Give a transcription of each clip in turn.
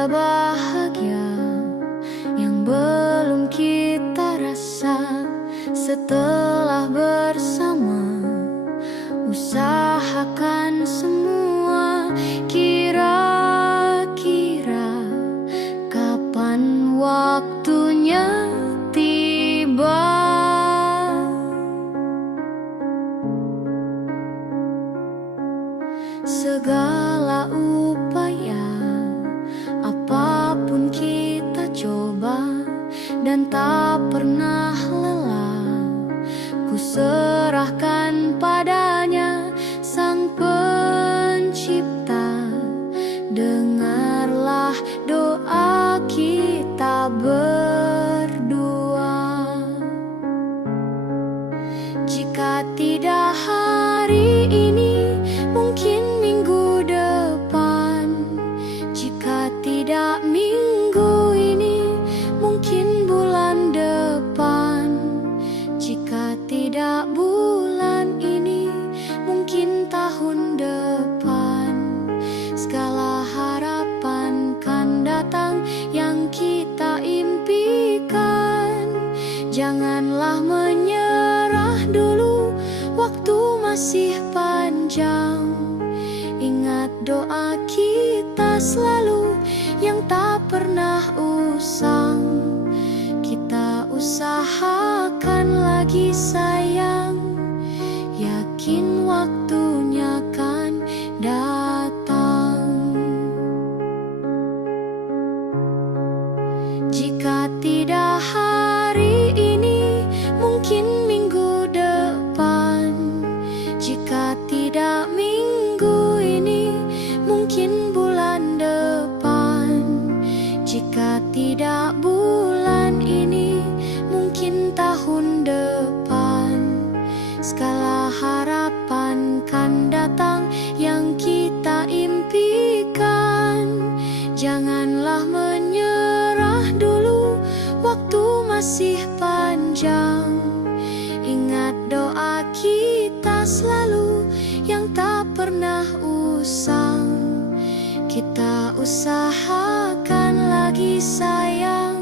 ada bahagia yang belum kita rasa. Setelah bersama, usahakan semua. Kira-kira kapan waktunya tiba? Segala upaya, apapun kita coba, dan tak pernah lelah. Ku serahkan padanya, Sang Pencipta. Dengarlah doa kita berdua. Jika tidak hari ini, mungkin minggu depan. Jika tidak minggu ini, mungkin bulan depan. Jika tidak bulan ini, mungkin tahun depan. Segala harapan kan datang yang kita impikan. Janganlah menyerah dulu, waktu masih panjang. Ingat doa kita selalu yang tak pernah usang. Kita usahakan lagi sayang, yakin waktunya kan datang. Jika tidak hari ini, mungkin minggu depan. Jika tidak minggu ini, mungkin bulan depan. Jika tidak bulan ini, mungkin tahun depan. Segala harapan kan datang yang kita impikan. Janganlah menyerah dulu, waktu masih panjang. Ingat doa kita selalu yang tak pernah usang. Kita usahakan lagi sayang,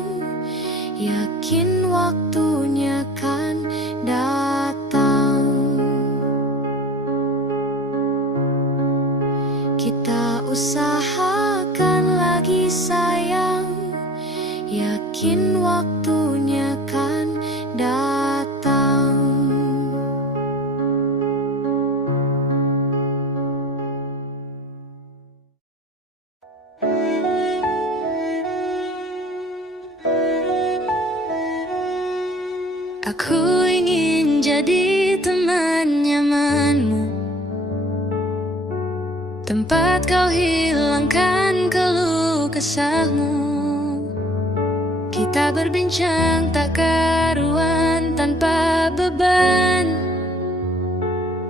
yakin waktunya kan datang. Kita usahakan lagi sayang, yakin waktunya kan datang. Aku ingin jadi teman nyamanmu, tempat kau hilangkan keluh kesahmu. Kita berbincang tak karuan tanpa beban,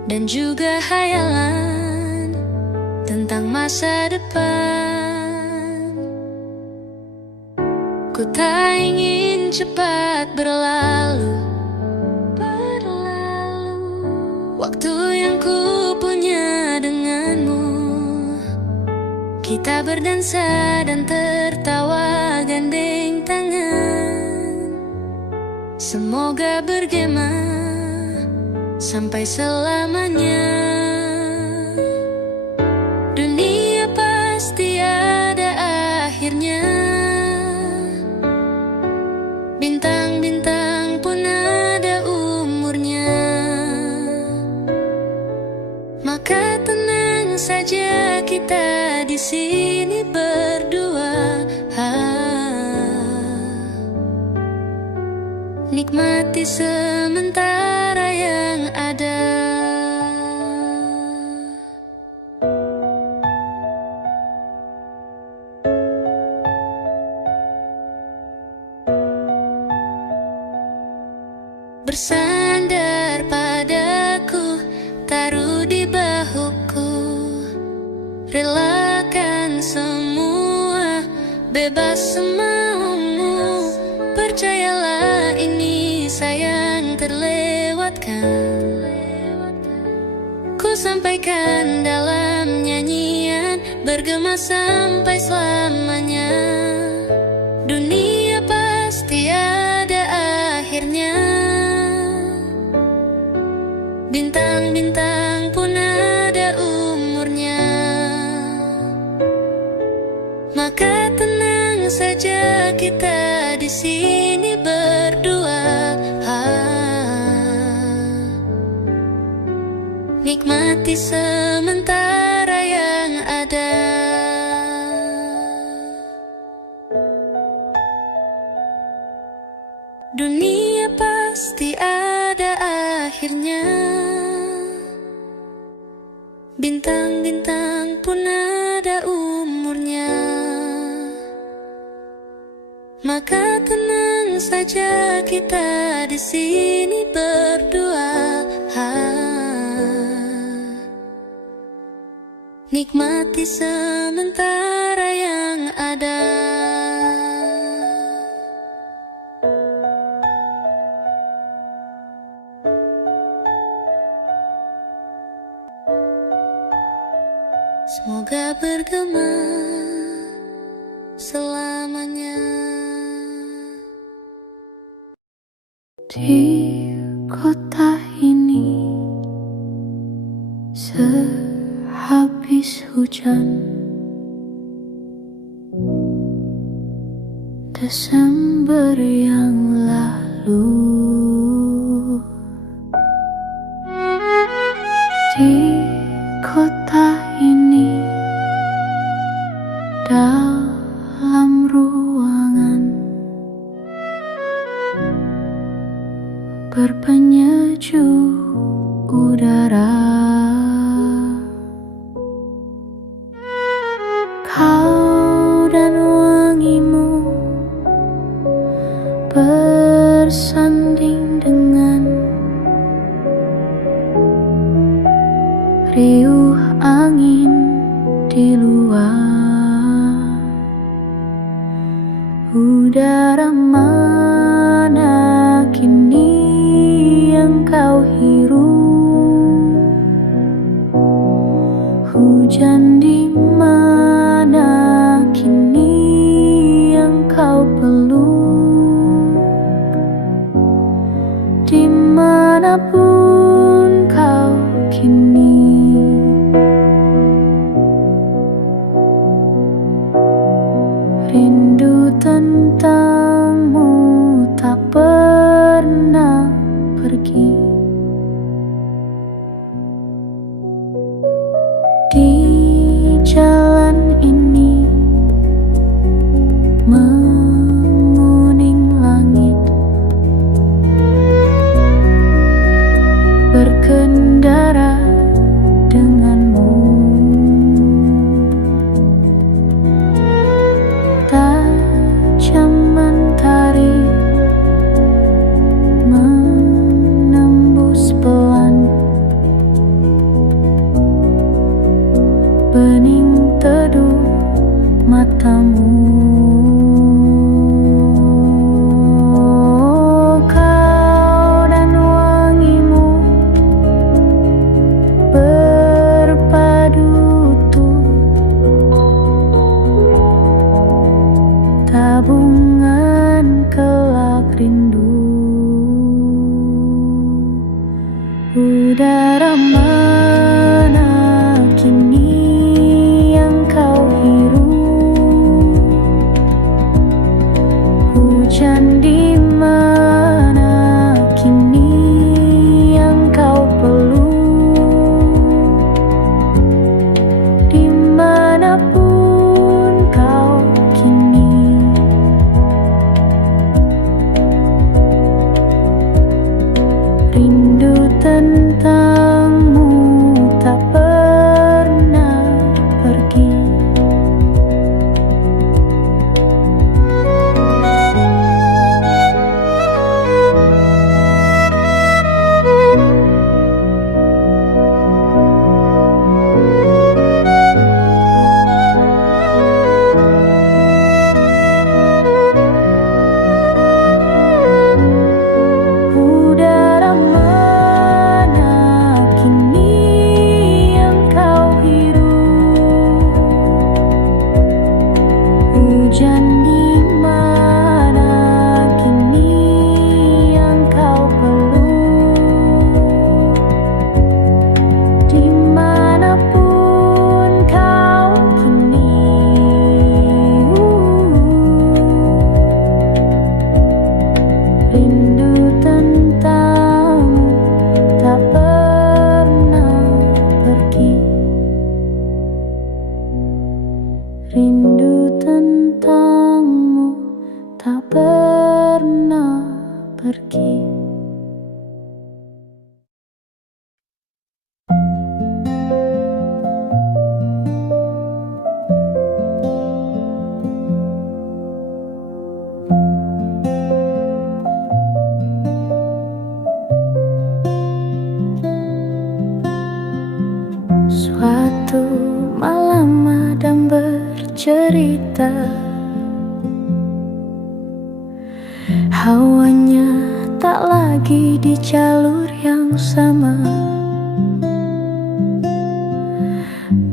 dan juga hayalan tentang masa depan. Ku tak ingin cepat berlalu waktu yang ku punya denganmu. Kita berdansa dan tertawa gandeng tangan. Semoga bergema sampai selamanya. Dunia pasti ada akhirnya. Bintang-bintang pun ada umurnya. Maka tenang saja kita di sini berdua. Nikmati sementara yang ada. Bersandar padaku, taruh di bahuku, relakan semua, bebas semaumu. Percayalah ini sayang terlewatkan. Ku sampaikan dalam nyanyian bergema sampai selamanya. Dunia pasti ada akhirnya, bintang-bintang pun ada umurnya. Maka tenang saja kita di sini berdua, nikmati sementara yang ada. Dunia pasti ada akhirnya, bintang-bintang pun ada umurnya. Maka tenang saja kita di sini berdua, nikmati sementara yang ada. Semoga bergema selamanya. Di kota ini sehabis hujan Desember yang lalu, di kota ini dalam ruangan berpenyejuk udara, kau dan wangimu bersanding dengan riuh angin di luar. Udara mana kini yang kau hirup? Hujan di mana kini yang kau peluk? Dimanapun kau kini, rindu tentangmu tak pernah pergi. Di jalan ini menguning langit, berkendara denganmu. Tajam mentari menembus pelan bening teduh matamu. Kau dan wangimu berpadu utuh, tabungan kelak rindu. Udara mana kini yang kau hirup? Hujan di mana kini yang kau peluk? Dimanapun kau kini, rindu tentangmu untuk melama dan bercerita. Hawanya tak lagi di jalur yang sama.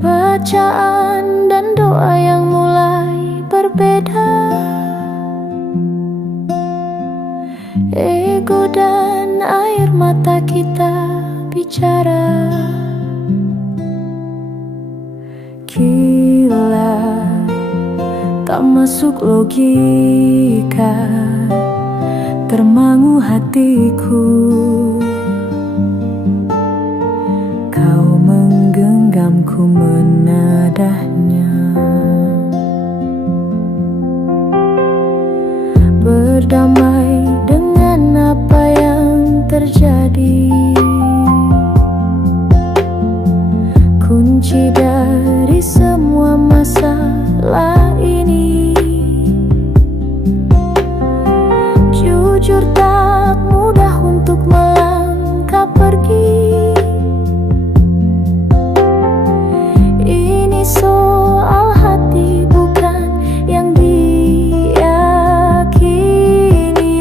Bacaan dan doa yang mulai berbeda. Ego dan air mata kita bicara. Gila, tak masuk logika, termangu hatiku. Kau menggenggamku menadahnya. Berdamai dengan apa yang terjadi. Kunci dari semua masalah ini. Jujur tak mudah untuk melangkah pergi. Ini soal hati bukan yang diyakini.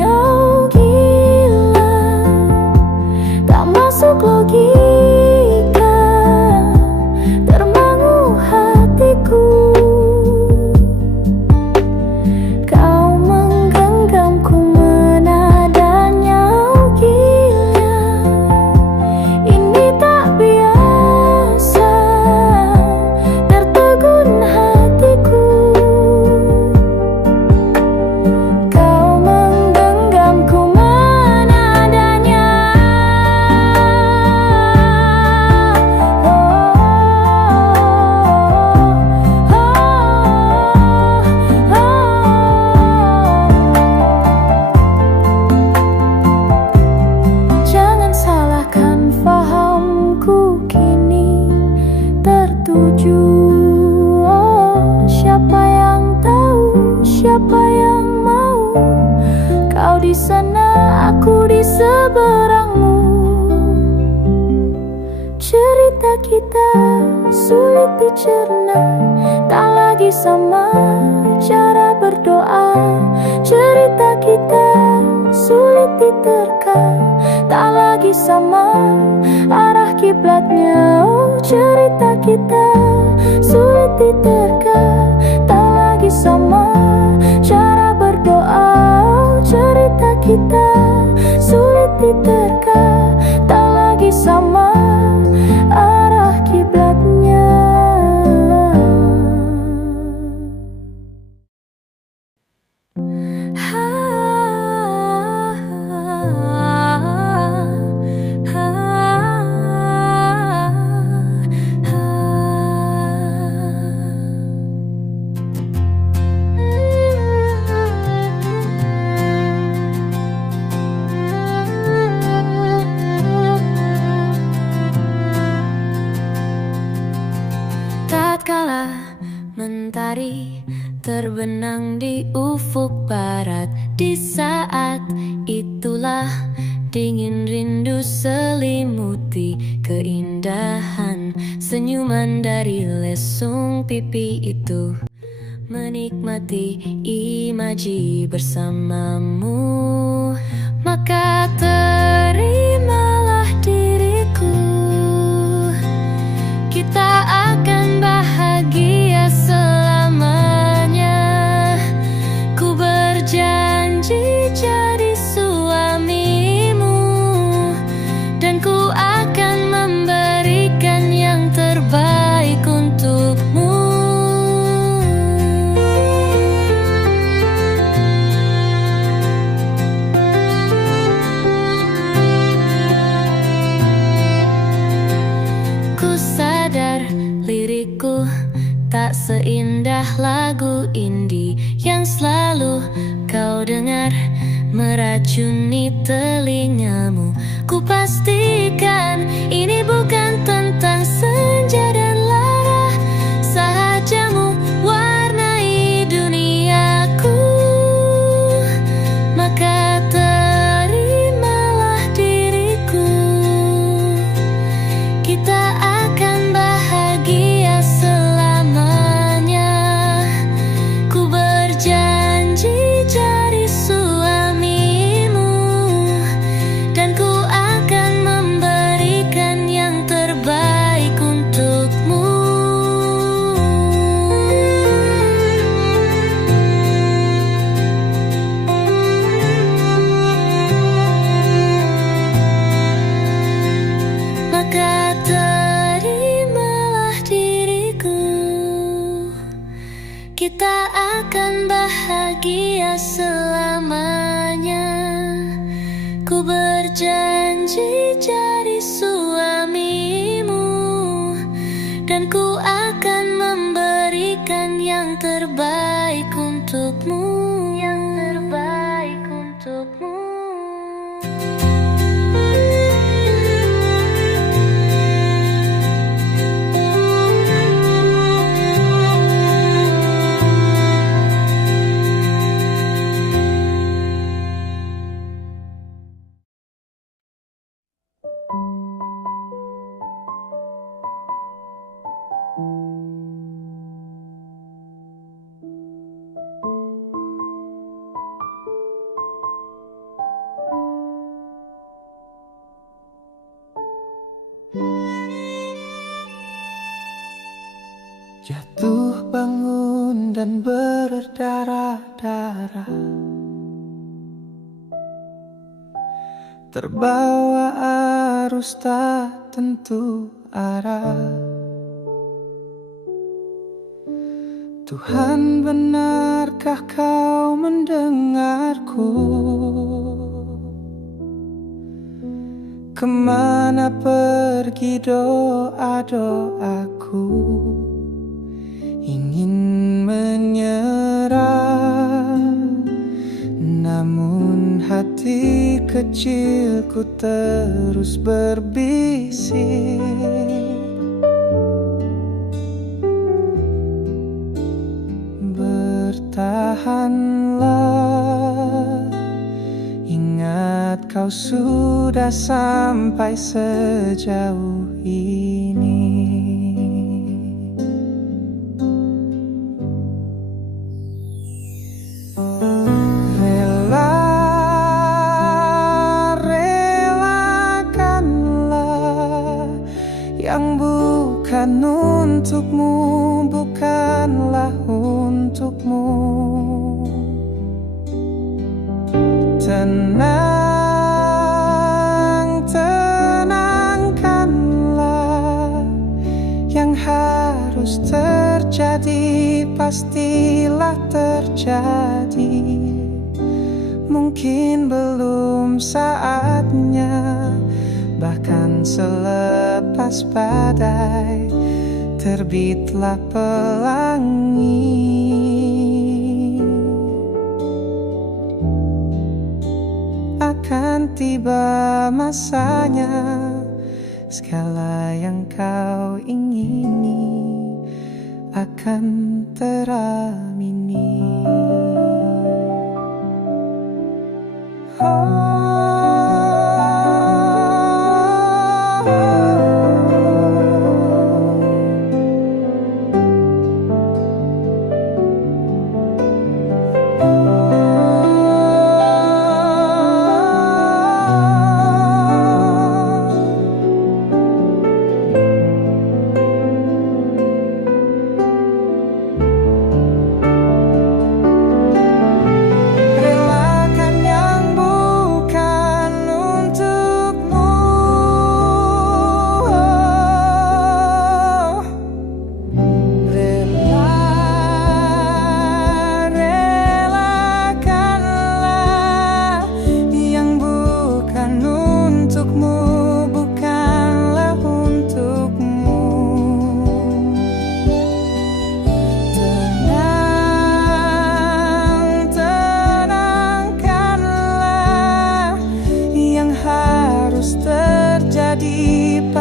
Oh gila, tak masuk logika, termangu hatiku. Kau menggenggamku menadanya. Oh gila, ini tak biasa, tertegun hatiku. Kau menggenggamku menadanya. Jangan salahkan fahamku kini tertuju. Oh, siapa yang tahu, siapa yang mau? Kau di sana, aku di seberangmu. Cerita kita sulit dicerna, tak lagi sama cara berdoa. Cerita kita sulit diterka, tak lagi sama arah kiblatnya. Oh, cerita kita sulit diterka, tak lagi sama cara berdoa. Oh, cerita kita sulit diterka, tak lagi sama arah kiblatnya. Tatkala mentari terbenam di ufuk barat, di saat itulah dingin rindu selimuti keindahan senyuman dari lesung pipi itu. Menikmati imaji bersamamu, maka terimalah diriku. Kita akan bahagia selamanya. Ku berjanji jadi suamimu, dan ku akan memberikan yang terbaik untukmu. Ku sadar lirikku tak seindah lagu indie yang selalu kau dengar meracuni telingamu. Ku pastikan ini bukan tentang senja dan lara, sahajamu warnai duniaku. Maka terimalah diriku, kita akan bahagia bahagia selamanya. Ku berjanji jadi suamimu, dan ku akan memberikan yang terbaik untukmu, yang terbaik untukmu. Jatuh bangun dan berdarah-darah, terbawa arus tak tentu arah. Tuhan, benarkah kau mendengarku? Kemana pergi doa-doaku? Ingin menyerah, namun hati kecilku terus berbisik. Bertahanlah, ingat kau sudah sampai sejauh ini. Yang bukan untukmu, bukanlah untukmu. Tenang, tenangkanlah. Yang harus terjadi pastilah terjadi. Mungkin belum saatnya, bahkan selepas badai terbitlah pelangi. Akan tiba masanya, segala yang kau ingini akan teramini.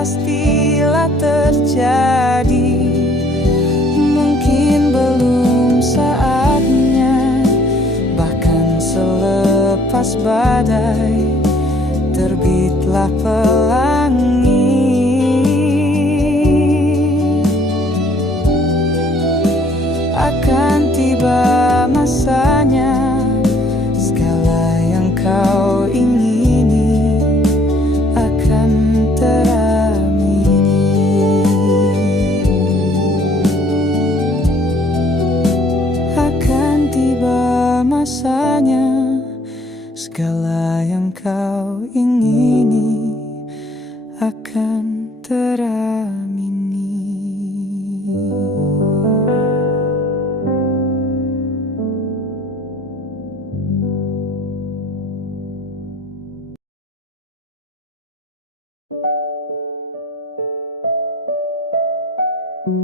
Pastilah terjadi. Mungkin belum saatnya, bahkan selepas badai terbitlah pelangi. Akan tiba masanya, segala yang kau ingini akan teramini. Akan tiba masanya, segala yang kau ingini akan teramini. Sementara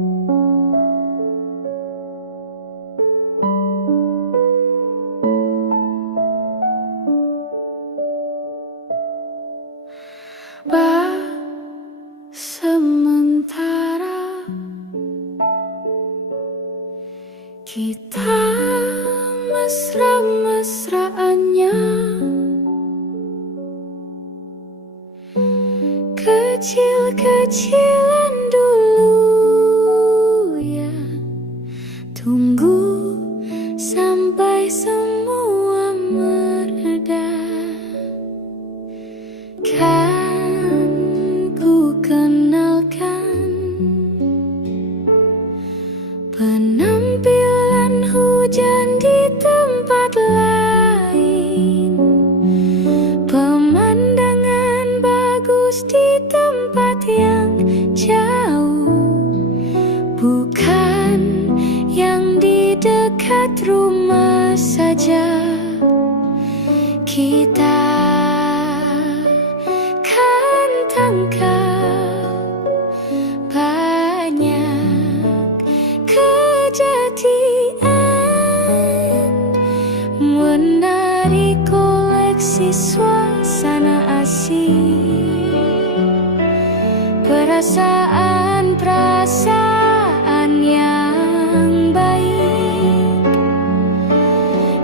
kita mesra-mesraannya, kecil-kecilan dulu ya. Tunggu sampai semua mereda. Kan ku kenalkan penampilan hujan di tempat lain, pemandangan bagus di tempat yang jauh, bukan yang di dekat rumah saja. Kita kan tangkap banyak kejadian, menarik koleksi suasana asing, perasaan yang baik.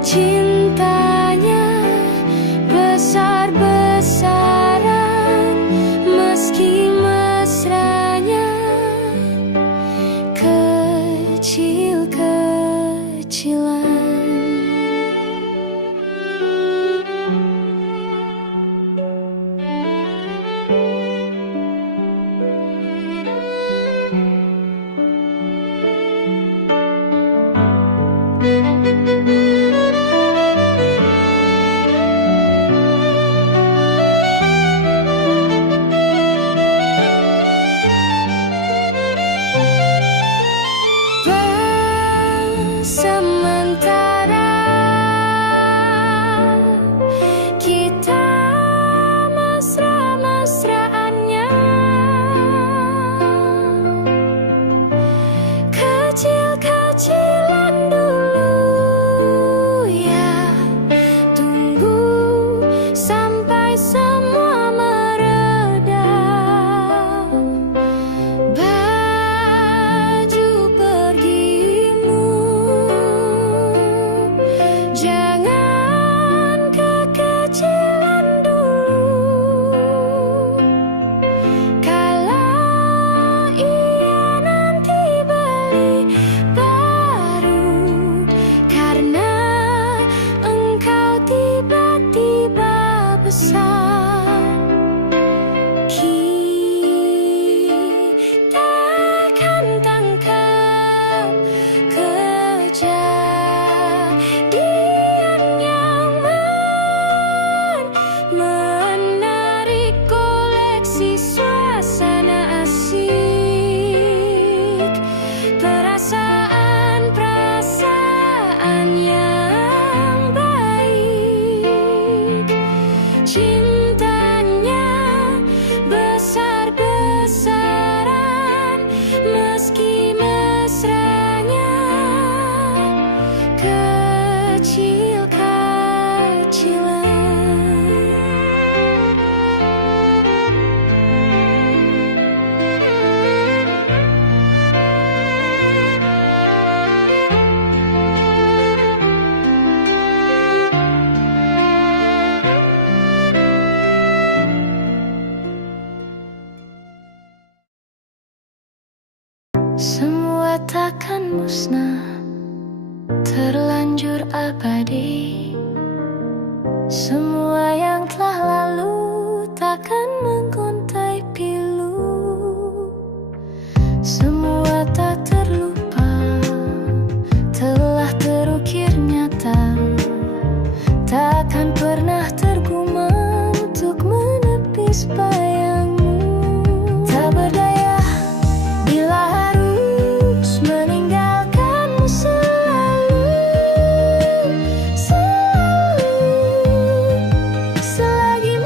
Cintanya besar-besaran, meski mesranya kecil-kecilan. Sementara kita mesra-mesraannya, kecil-kecilan dulu ya. Tunggu sampai semua mereda. Baju pergimu jangan kekecilan dulu. Kalau ia nanti beli baru, karena engkau tiba-tiba besar, kita akan tangkap kejadian yang menarik koleksi suasana asik, perasaan yang baik. Cintanya besar-besaran, meski mesranya kecil-kecilan. Semua takkan musnah, terlanjur abadi. Semua yang telah lalu takkan mengontai pilu. Semua tak terlupa, telah terukir nyata, takkan pernah tergumam untuk menepis bayangmu. Tak berdaya bila harus meninggalkanmu selalu, selalu, selagi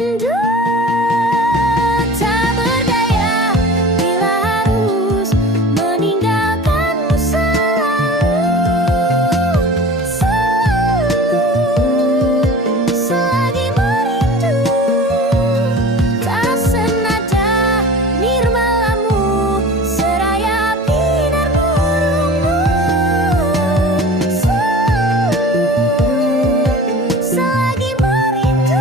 rindu tak berdaya bila harus meninggalkanmu selagi merindu tak senada nirmalamu seraya binar burungmu selagi merindu.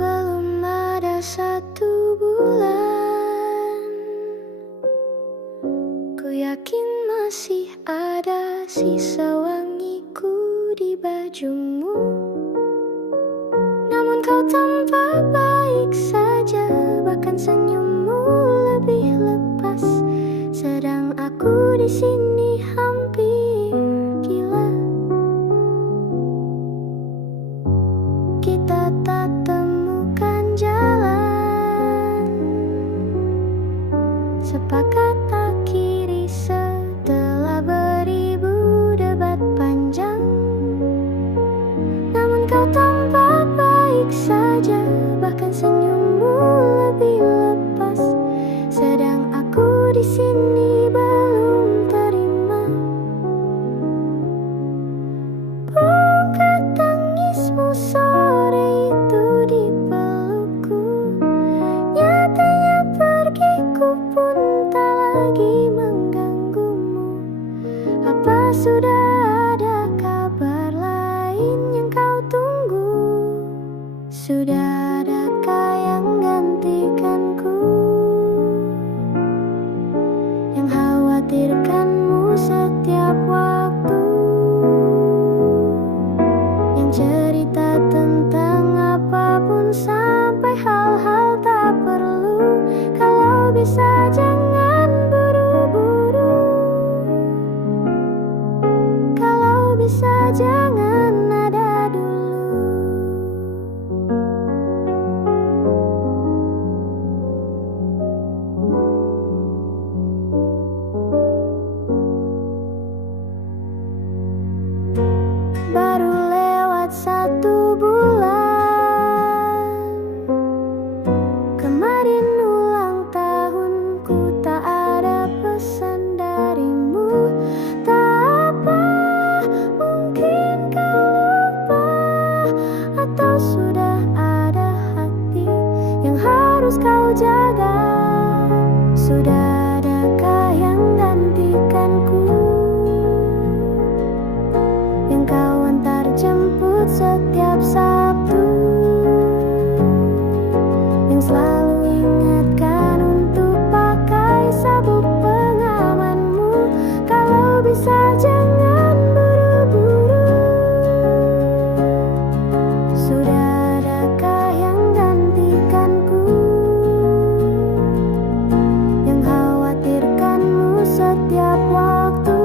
Belum ada 1 bulan, ku yakin masih ada sisa wangiku di bajumu. Namun kau tampak baik saja, bahkan senyummu lebih lepas. Sedang aku di sini hampir gila. Kita tak temukan jalan, sepakat akhiri setelah beribu debat panjang. Namun kau tampak baik saja, bahkan senyummu lebih lepas. Sedang aku di sini belum terima. Bukan tangismu sore itu di pelukku, nyatanya pergiku pun tak lagi mengganggumu. Apa sudah ada kabar lain yang kau tunggu? Sudah adakah yang gantikanku, yang khawatirkanmu setiap waktu, yang cerita tentang apapun sampai hal-hal tak perlu. Kalau bisa jangan buru-buru, kalau bisa jangan ada dulu. Baru lewat 1 bulan, kemarin ulang tahunku, tak ada pesan darimu. Tak apa, mungkin kau lupa, atau sudah ada hati yang harus kau jaga. Sudah adakah yang gantikanku, yang kau antar jemput setiap Sabtu, yang selalu ingatkan untuk pakai sabuk pengamanmu. Kalau bisa jangan buru-buru, sudah adakah yang gantikanku, yang khawatirkanmu setiap waktu,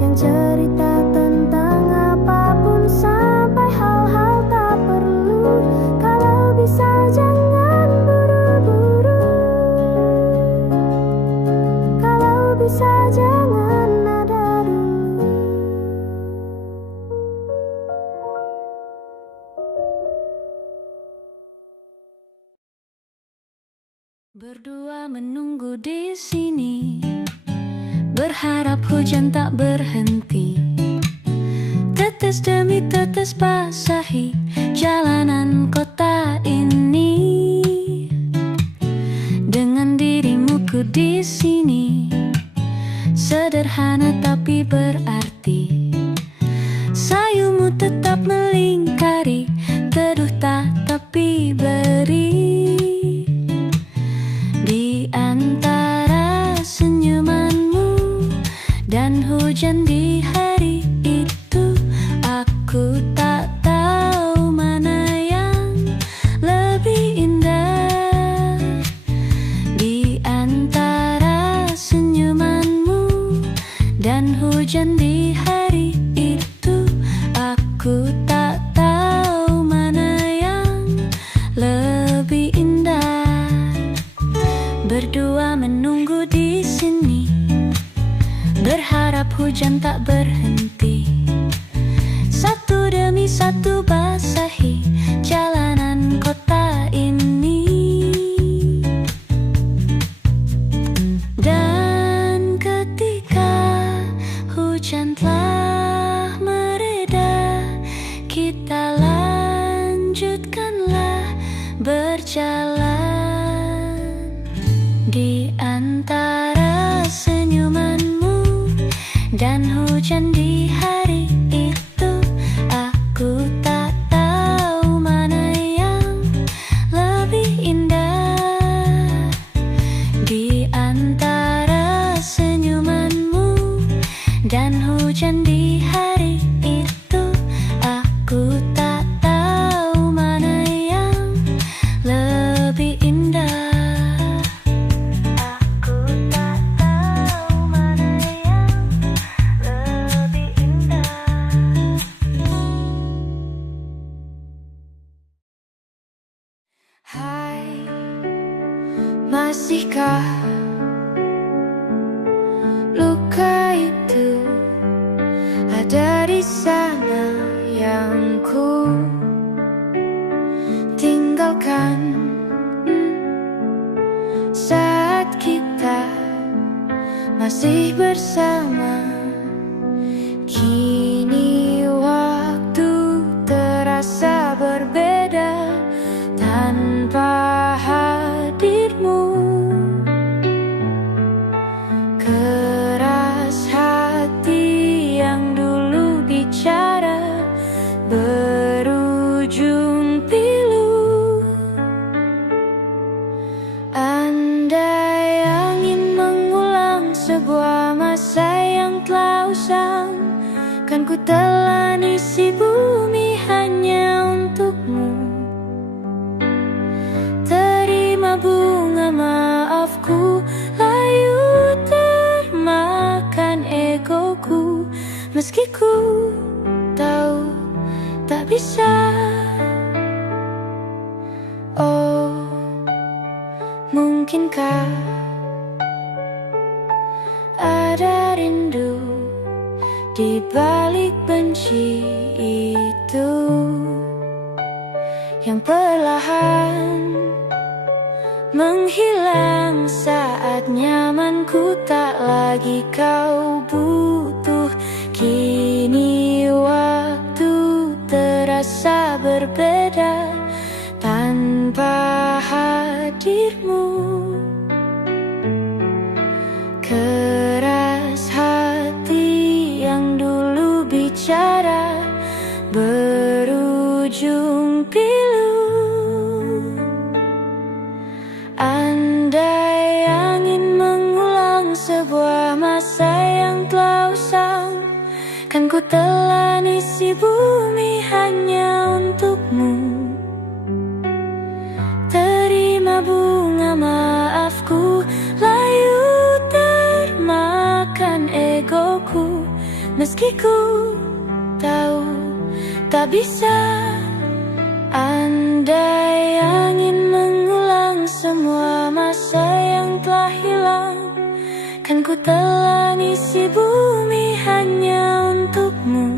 yang cerita tentang apapun sampai hal-hal tak perlu. Kalau bisa jangan buru-buru, kalau bisa jangan ada dulu. Berdua menunggu di sini, berharap hujan tak berhenti. Tetes demi tetes basahi jalanan kota ini. Dengan dirimu ku di sini, sederhana tapi berarti. Sayumu tetap melingkari, teduh tak tapi beri. Di antara senyumanmu dan hujan di hari itu, aku tak tahu mana yang lebih indah. Di antara senyumanmu dan hujan di hari itu, aku tak tahu mana yang lebih indah. Berdua menunggu di sini, berharap hujan tak berhenti. Satu demi satu basahi jalanan kota ini. Dan ketika hujan telah mereda, kita lanjutkanlah berjalan. Di antara senyumanmu dan hujan di hari itu, aku tak tahu mana yang lebih indah. Di antara senyumanmu dan hujan di hari itu, aku tak tahu mana yang lebih indah. Aku tak tahu mana yang lebih indah. Hai, masihkah luka itu ada di sana yang ku tinggalkan saat kita masih bersama? Kini waktu terasa berbeda tanpa hadirmu. Keras hati yang dulu bicara berujung pilu. Andai angin mengulang sebuah masa yang telah usang, kan ku telan isi bumi hanya untukmu. Terima bunga maafku, layu termakan egoku, meski ku tahu tak bisa. Oh, mungkinkah ada rindu di balik benci itu yang perlahan menghilang saat nyamanku tak lagi kau butuh. Kini waktu terasa berbeda tanpa hadirmu. Keras hati yang dulu bicara berujung pilu. Andai angin mengulang sebuah masa yang telah usang, kan ku telan isi bumi hanya untukmu. Terima bunga maafku, layu termakan egoku, meski ku tahu tak bisa. Andai angin mengulang semua masa yang telah hilang, kan ku telan isi bumi hanya untukmu.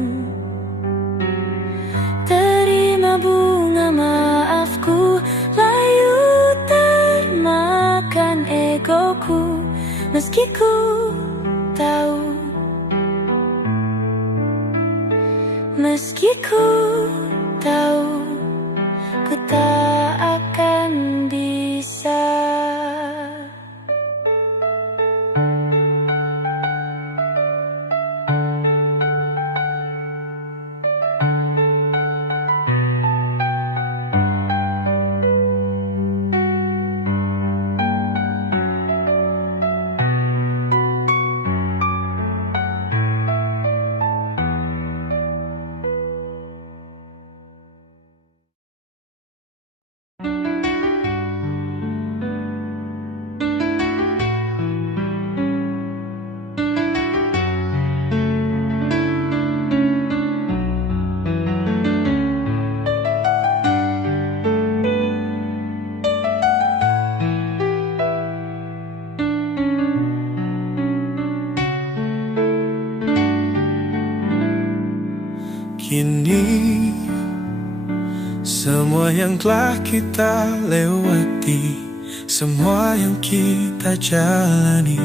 Terima bunga maafku, layu termakan egoku, meski ku tahu, meski ku tahu, ku tak akan bisa. Kini semua yang telah kita lewati, semua yang kita jalani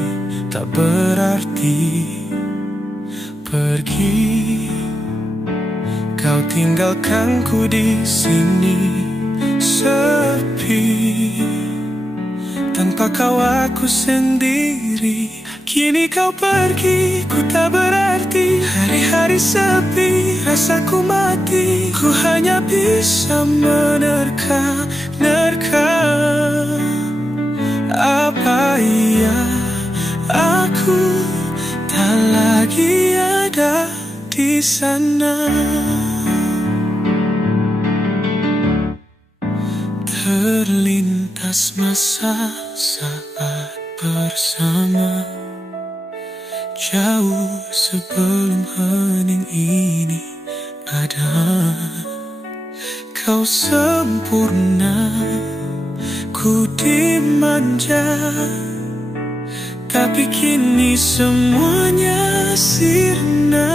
tak berarti. Pergi, kau tinggalkanku di sini sepi. Tanpa kau aku sendiri. Kini kau pergi, ku tak berarti. Hari-hari sepi, rasaku mati. Ku hanya bisa menerka-nerka. Apa iya aku tak lagi ada di sana? Terlintas masa saat bersama, jauh sebelum hening ini ada. Kau sempurna, ku dimanja, tapi kini semuanya sirna.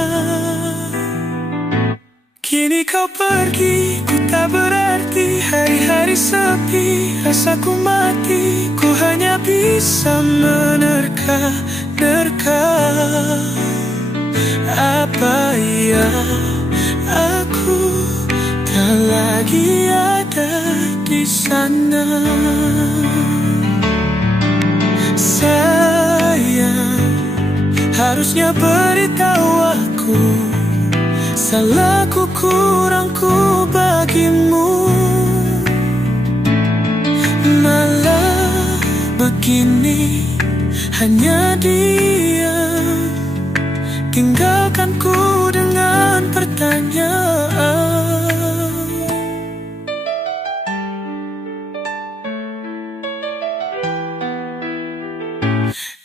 Kini kau pergi, ku tak berarti. Hari-hari sepi, rasaku mati. Ku hanya bisa menerka-nerka. Apa ya aku tak lagi ada di sana? Sayang, harusnya beritahu aku. Salahku, kurangku bagimu. Malah begini, hanya diam, tinggalkanku dengan pertanyaan.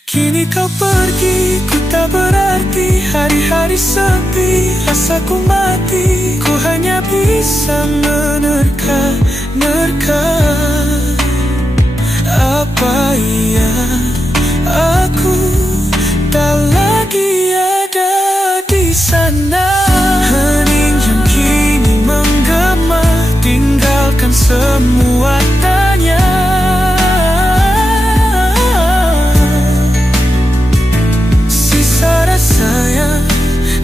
Kini kau pergi, ku tak berarti. Hari-hari sepi, rasaku mati. Ku hanya bisa menerka-nerka. Apa iya aku tak lagi ada di sana? Hening yang kini menggema, tinggalkan semua tanya. Sayang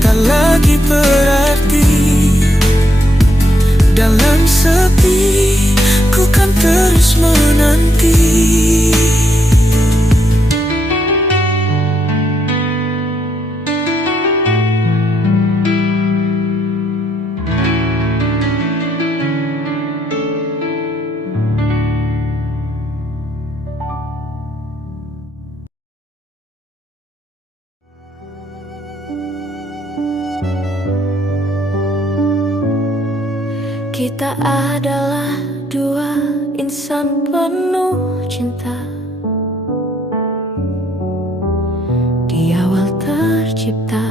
tak lagi berarti. Dalam sepi, ku kan terus menanti. Kita adalah dua insan penuh cinta. Di awal tercipta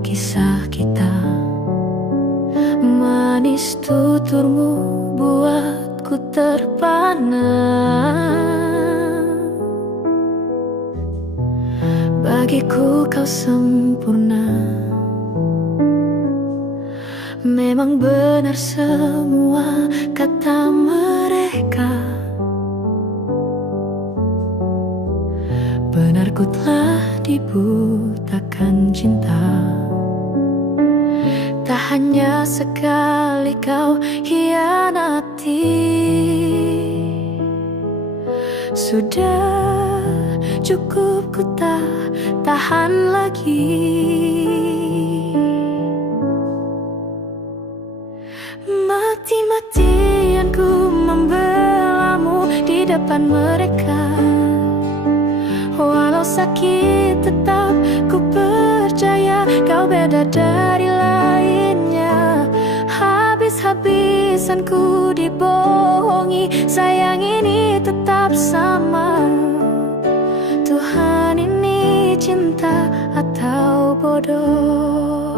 kisah kita. Manis tuturmu buatku terpana. Bagiku kau sempurna. Memang benar semua kata mereka. Benar ku telah dibutakan cinta. Tak hanya sekali kau hianati. Sudah cukup, ku tak tahan lagi. Mati-matian ku membelamu di depan mereka. Walau sakit tetap ku percaya kau beda dari lainnya. Habis-habisan ku dibohongi. Sayang ini tetap sama. Tuhan ini cinta atau bodoh?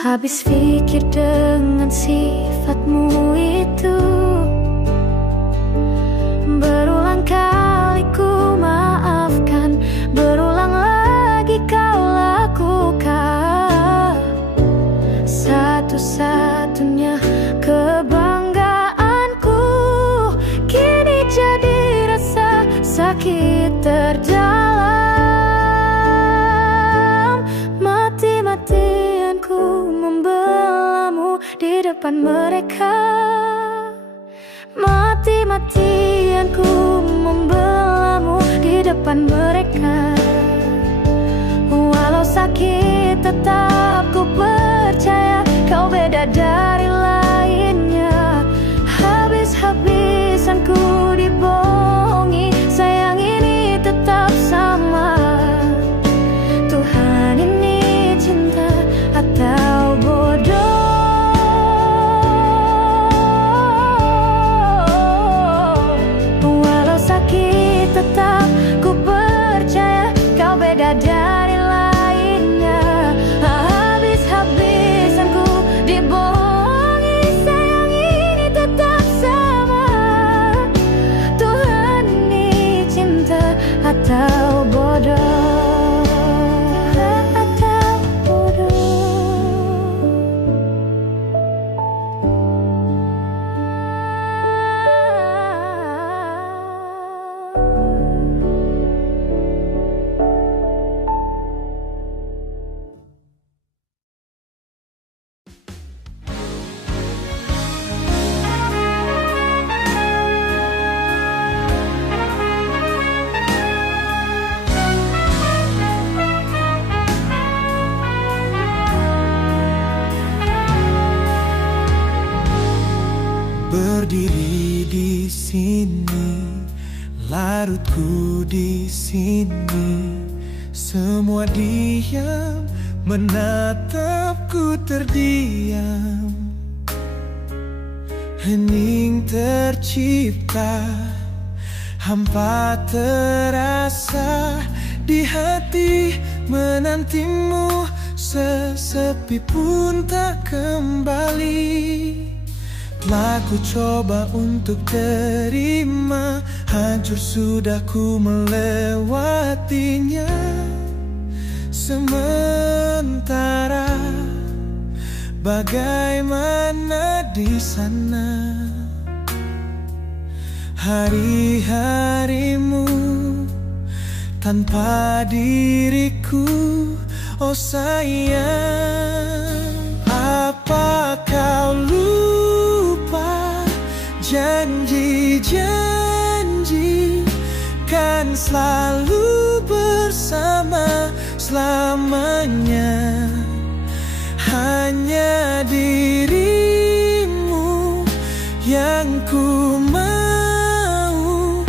Habis pikir dengan sifatmu itu. Berulang kali ku maafkan, berulang lagi depan mereka. Mati-matian ku membelamu di depan mereka. Walau sakit tetap ku percaya kau beda dari lainnya. Habis-habisan ku dibohongi, sayang ini tetap sama. Tuhan ini cinta atau bodoh? Walau sakit tetap ku percaya kau beda dari lainnya. Habis-habisan ku dibohongi, sayang ini tetap sama. Tuhan ini cinta atau bodoh? Berdiri di sini, larutku di sini, semua diam, menatapku terdiam. Hening tercipta, hampa terasa di hati, menantimu sesepi pun tak kembali. Telah ku coba untuk terima, hancur sudah ku melewatinya. Sementara bagaimana di sana hari-harimu tanpa diriku, oh sayang. Apa kau lupa janji-janji kan selalu bersama selamanya? Hanya dirimu yang ku mau,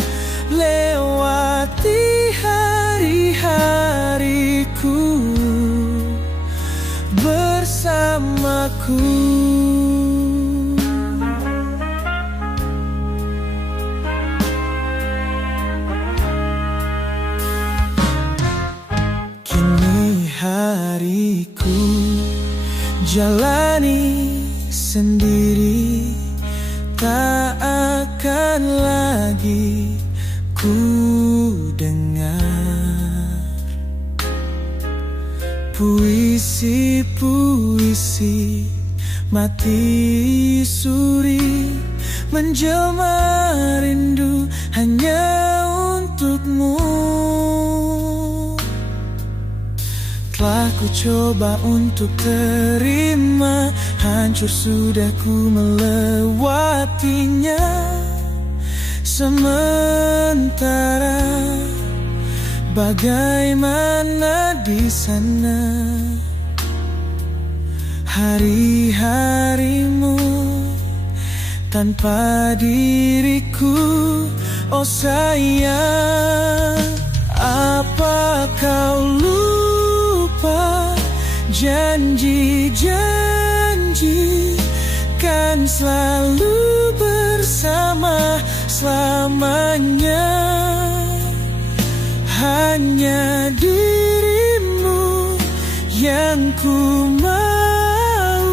lewati hari-hariku bersamaku. Kini hariku jalani sendiri, tak akan lagi ku dengar puisi-puisi mati suri, menjelma rindu hanya untukmu. Telah ku coba untuk terima, hancur sudah ku melewatinya. Sementara bagaimana di sana hari-harimu tanpa diriku, oh sayang. Apa kau lupa janji-janji kan selalu bersama selamanya? Hanya dirimu yang ku mau,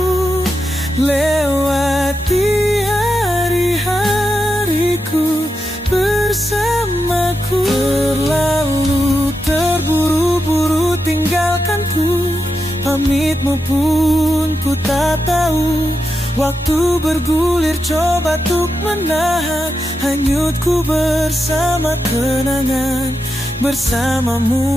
lewati hari-hariku bersamaku. Terlalu terburu-buru tinggalkanku, pamitmu pun ku tak tahu. Waktu bergulir coba untuk menahan hanyutku bersama kenangan bersamamu.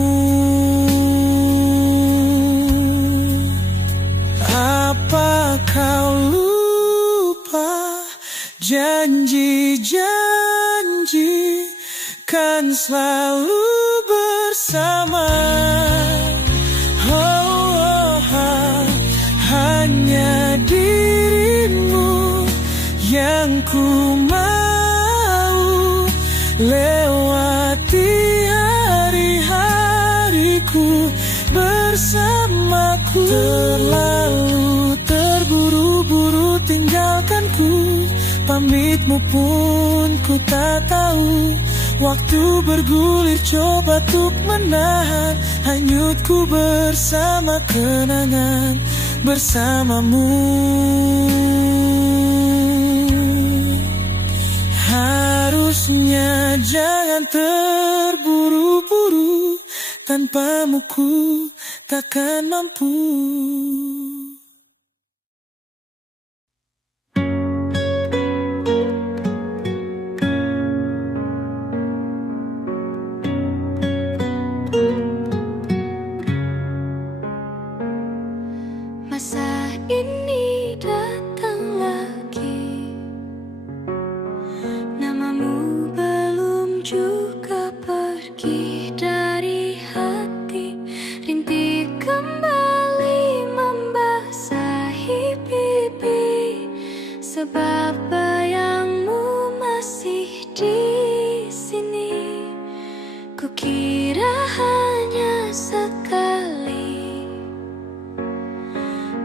Apa kau lupa Janji-janji kan selalu bersama. Hanya dirimu yang ku mau lewati hari-hariku bersamaku. Terlalu terburu-buru tinggalkanku, pamitmu pun ku tak tahu. Waktu bergulir coba untuk menahan hanyutku bersama kenangan bersamamu. Harusnya jangan terburu-buru, tanpamu ku takkan mampu. Masa ini datang lagi, namamu belum juga pergi dari hati. Rintik kembali membasahi pipi, sebab bayangmu masih di sini. Kukira hanya sekali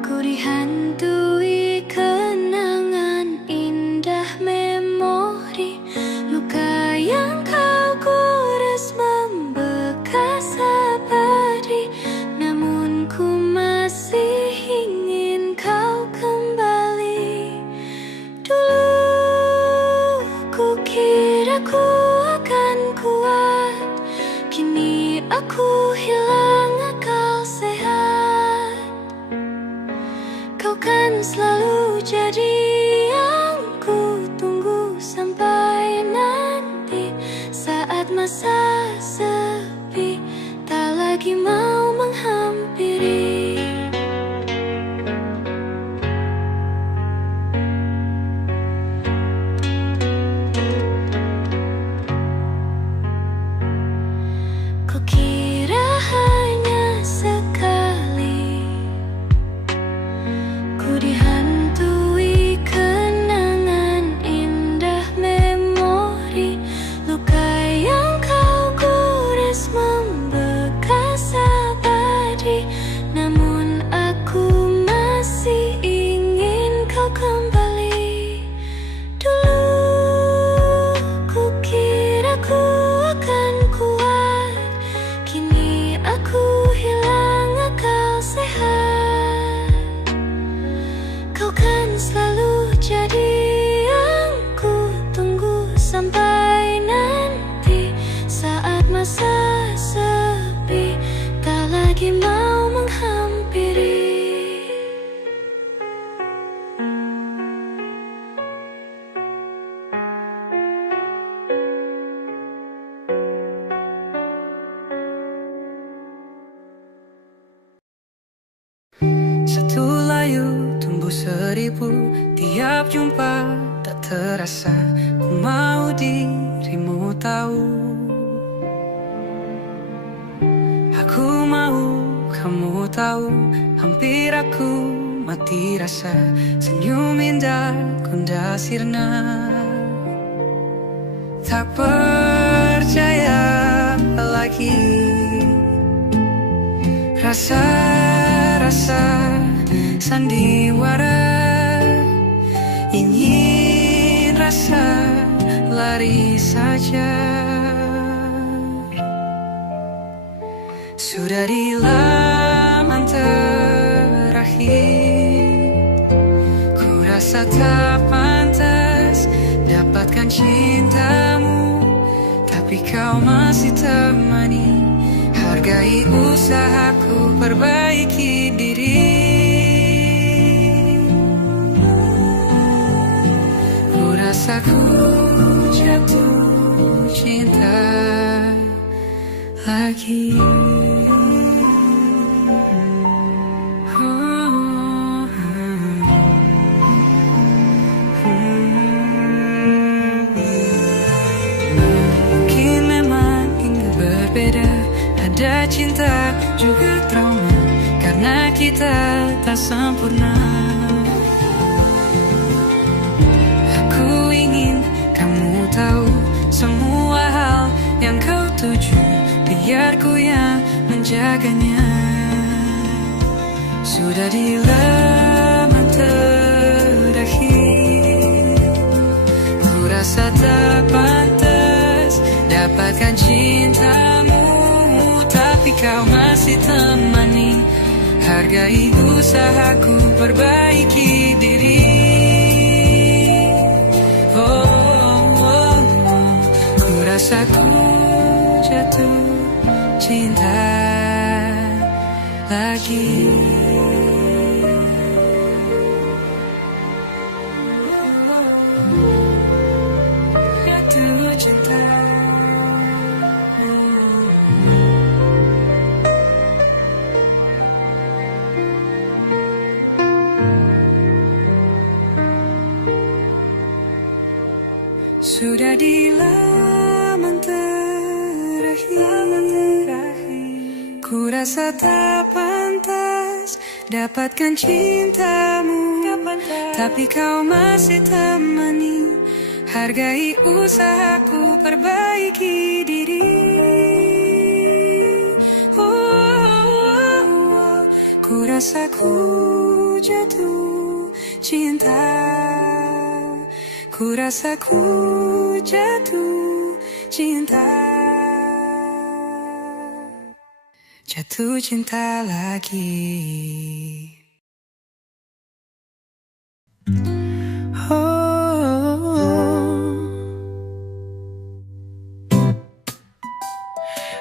ku dihantui kenangan indah memori. Luka yang kau gores membekas abadi, namun ku masih ingin kau kembali. Dulu ku kira ku akan kuat, kini aku hilang akal sehat. Kau kan selalu jadi yang ku tunggu sampai nanti. Saat masa sepi tak lagi mau menghampiri. Kukira hanya sekali ku dihantui kenangan indah memori. Luka yang kau gores membekas abadi, namun aku masih ingin kau kembali. Dulu ku kira ku akan kuat, kini aku hilang akal sehat. Kau kan selalu jadi yang ku tunggu sampai nanti. Saat masa sepi tak lagi mau menghampiri. Satu layu tumbuh seribu, tiap jumpa tak terasa. Ku mau dirimu tahu, aku mau kamu tahu. Hampir aku mati rasa, senyum indah gundah sirna. Tak percaya lagi, rasa-rasa sandiwara. Ingin rasa lari saja. Sudah di laman terakhir, ku rasa tak pantas dapatkan cintamu, tapi kau masih temani. Hargai usahaku perbaiki diri. Ku rasa ku jatuh cinta lagi. juga trauma, karena kita tak sempurna. Aku ingin kamu tahu semua hal yang kau tuju, biar ku yang menjaganya. Sudah di lama terakhir, ku rasa tak pantas dapatkan cintamu, tapi kau masih temani. Hargai usahaku perbaiki diri. Ku rasa ku jatuh cinta lagi. Jatuh cinta. Sudah di laman terakhir, ku rasa tak pantas dapatkan cintamu, tapi kau masih temani. Hargai usahaku perbaiki diri. Ku rasa ku jatuh cinta. Ku rasa ku jatuh cinta. Jatuh cinta lagi.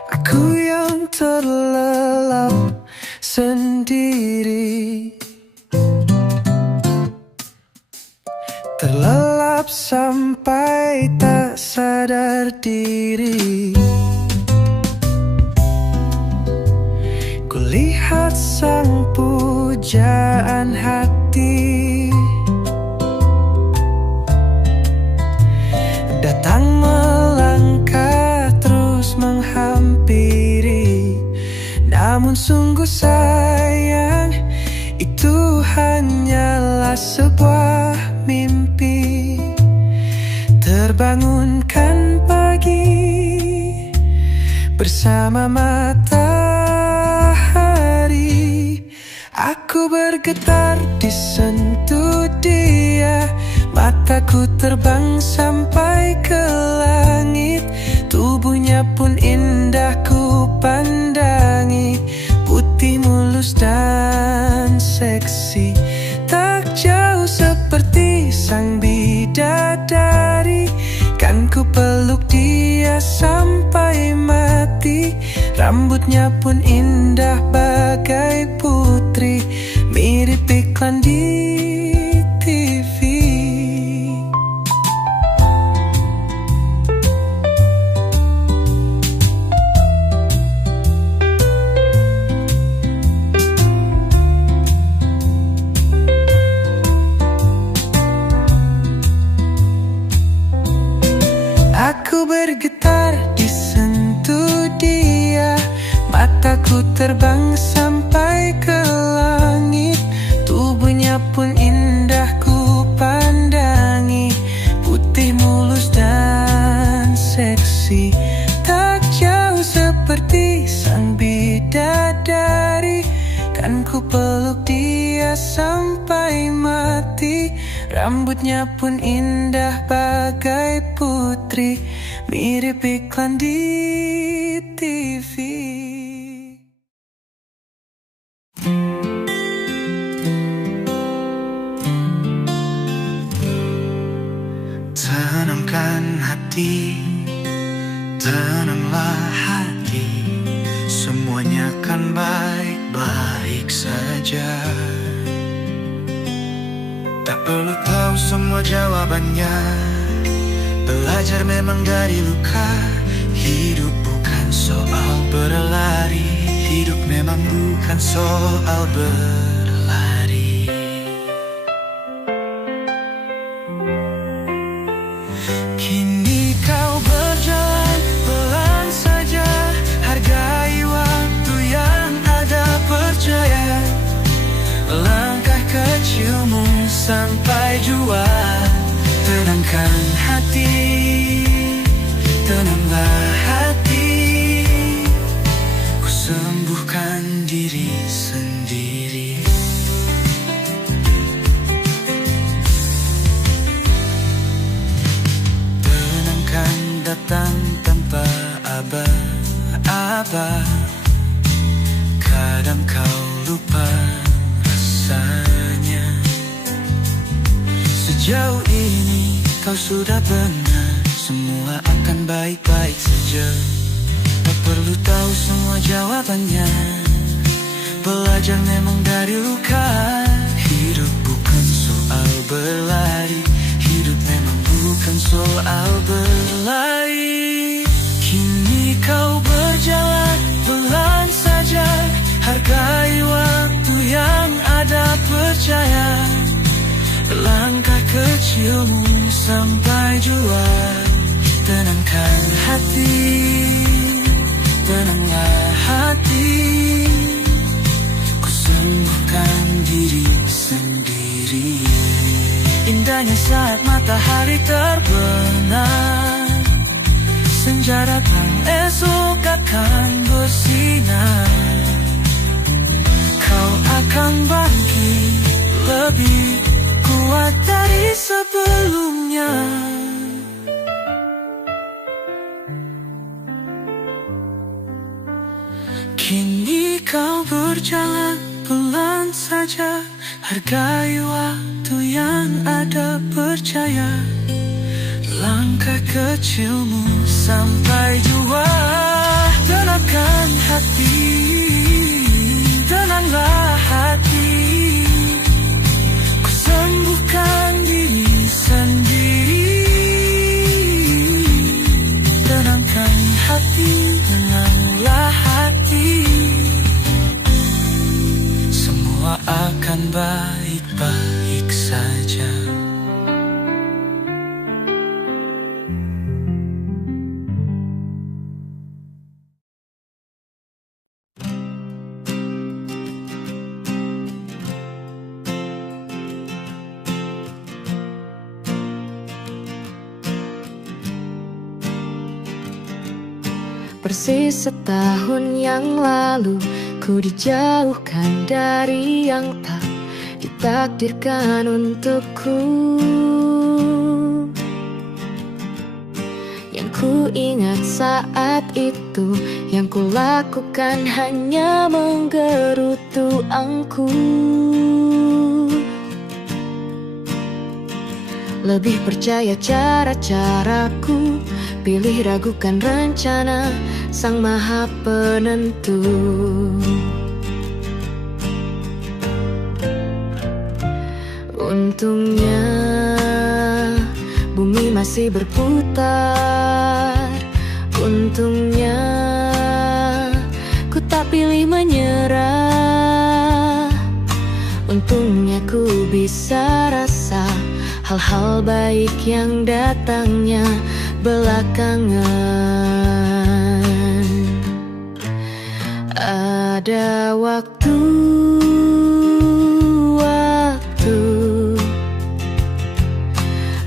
Aku yang terlelap sendiri, terlelap sampai tak sadar diri. Kulihat sang pujaan hati datang melangkah terus menghampiri. Namun sungguh sayang, itu hanyalah sebuah mimpi. Terbangunkan pagi bersama matahari. Aku bergetar disentuh dia, mataku terbang sampai ke langit. Tubuhnya pun indah ku pandangi, putih mulus dan seksi, tak jauh seperti sang bidadari. Kan ku peluk dia sampai mati. Rambutnya pun indah bagai putri, mirip iklan di TV. Aku bergetar disentuh dia, mataku terbang sampai ke langit. Tubuhnya pun indah ku pandangi, putih mulus dan seksi, tak jauh seperti sang bidadari. Kan ku peluk dia sampai mati. Rambutnya pun indah bagai putri, mirip iklan di TV. Tenangkan hati, tenanglah hati, semuanya kan baik-baik saja. Tak perlu tahu semua jawabannya, belajar memang dari luka. Hidup bukan soal berlari, hidup memang bukan soal berlari. Kini kau berjalan pelan saja, hargai waktu yang ada. sampai jua. Tenangkan hati, tenanglah hati, ku sembuhkan diri sendiri. Tenangkan datang tanpa aba-aba, kadang kau lupa rasanya. Sejauh ini kau sudah benar, semua akan baik-baik saja. Tak perlu tahu semua jawabannya, belajar memang dari luka. Hidup bukan soal berlari, hidup memang bukan soal berlari. Kini kau berjalan pelan saja, hargai waktu yang ada, percaya. Langkah kecilmu sampai jua. Tenangkan hati, tenanglah hati, ku sembuhkan diri sendiri. Indahnya saat matahari terbenam, senja datang esok akan bersinar. Kau akan bangkit lebih kuat dari sebelumnya. Kini kau berjalan pelan saja, hargai waktu yang ada, percaya. Langkah kecilmu sampai jua. Tenangkan hati, tenanglah hati, ku sembuhkan diri sendiri. Tenangkan hati, tenanglah hati, semua akan baik-baik saja. Persis setahun yang lalu, ku dijauhkan dari yang tak ditakdirkan untukku. Yang ku ingat saat itu, yang ku lakukan hanya menggerutu angku. Lebih percaya cara-caraku, pilih ragukan rencana Sang Maha Penentu. Untungnya bumi masih berputar, untungnya ku tak pilih menyerah. Untungnya ku bisa rasa hal-hal baik yang datangnya belakangan. Ada waktu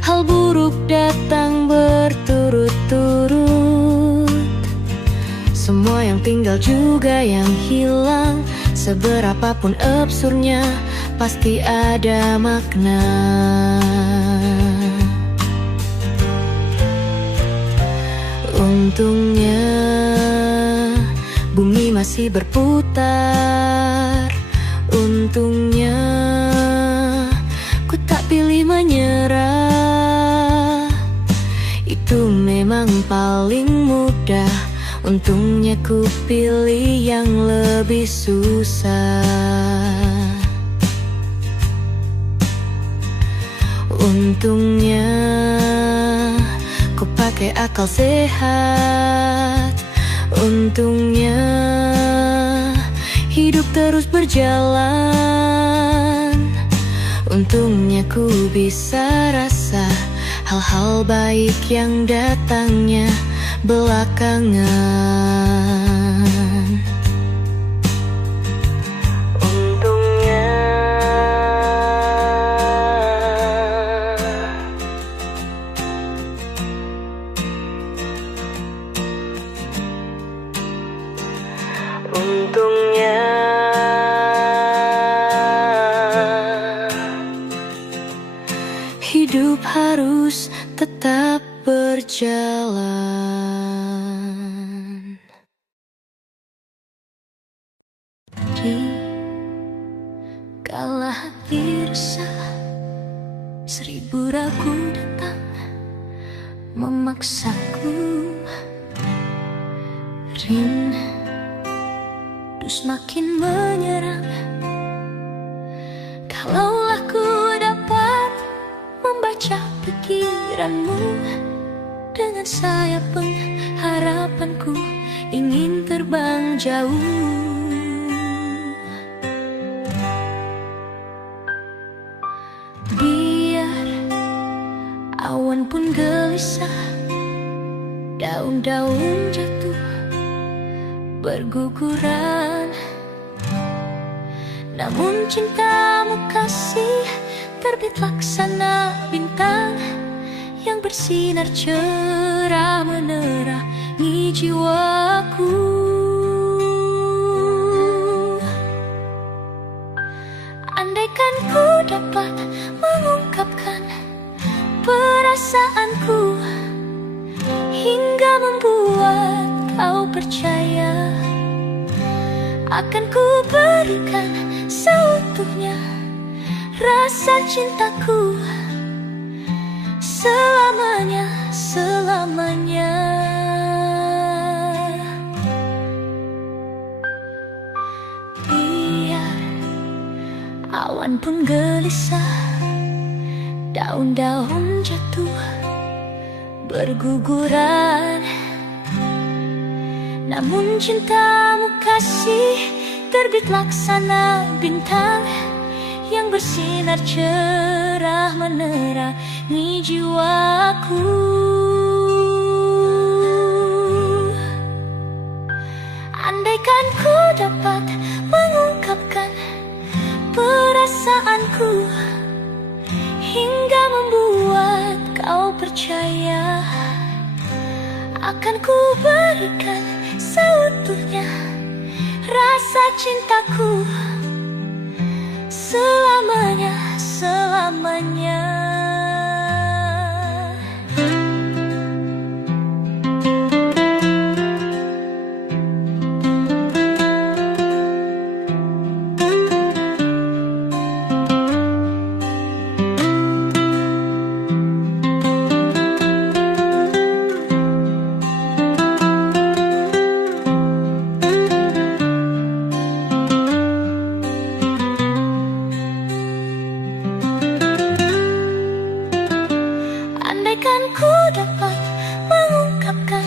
hal buruk datang berturut-turut. Semua yang tinggal juga yang hilang. Seberapapun absurdnya, pasti ada makna. Untungnya bumi masih berputar, untungnya ku tak pilih menyerah. Itu memang paling mudah, untungnya ku pilih yang lebih susah. Untungnya ku pakai akal sehat, untungnya hidup terus berjalan. Untungnya ku bisa rasa hal-hal baik yang datangnya belakangan. Untungnya untungnya hidup harus tetap berjalan. Di kala hati resah, 1000 ragu datang memaksaku. Rindu semakin menyerang. Kalaulah ku dapat membaca pikiranmu, dengan sayap pengharapanku ingin terbang jauh. Biar awan pun gelisah, daun-daun jatuh berguguran, namun cintamu kasih terbit laksana bintang yang bersinar cerah menerangi jiwaku. Andaikan ku dapat mengungkapkan perasaanku hingga membuat kau percaya, akan ku berikan seutuhnya rasa cintaku selamanya, selamanya. Biar awan pun gelisah, daun-daun jatuh berguguran, namun cintamu kasih terbit laksana bintang yang bersinar cerah menerangi jiwaku. Andaikan ku dapat mengungkapkan perasaanku hingga membuat kau percaya, akan ku berikan seutuhnya rasa cintaku selamanya, selamanya. Andaikan ku dapat mengungkapkan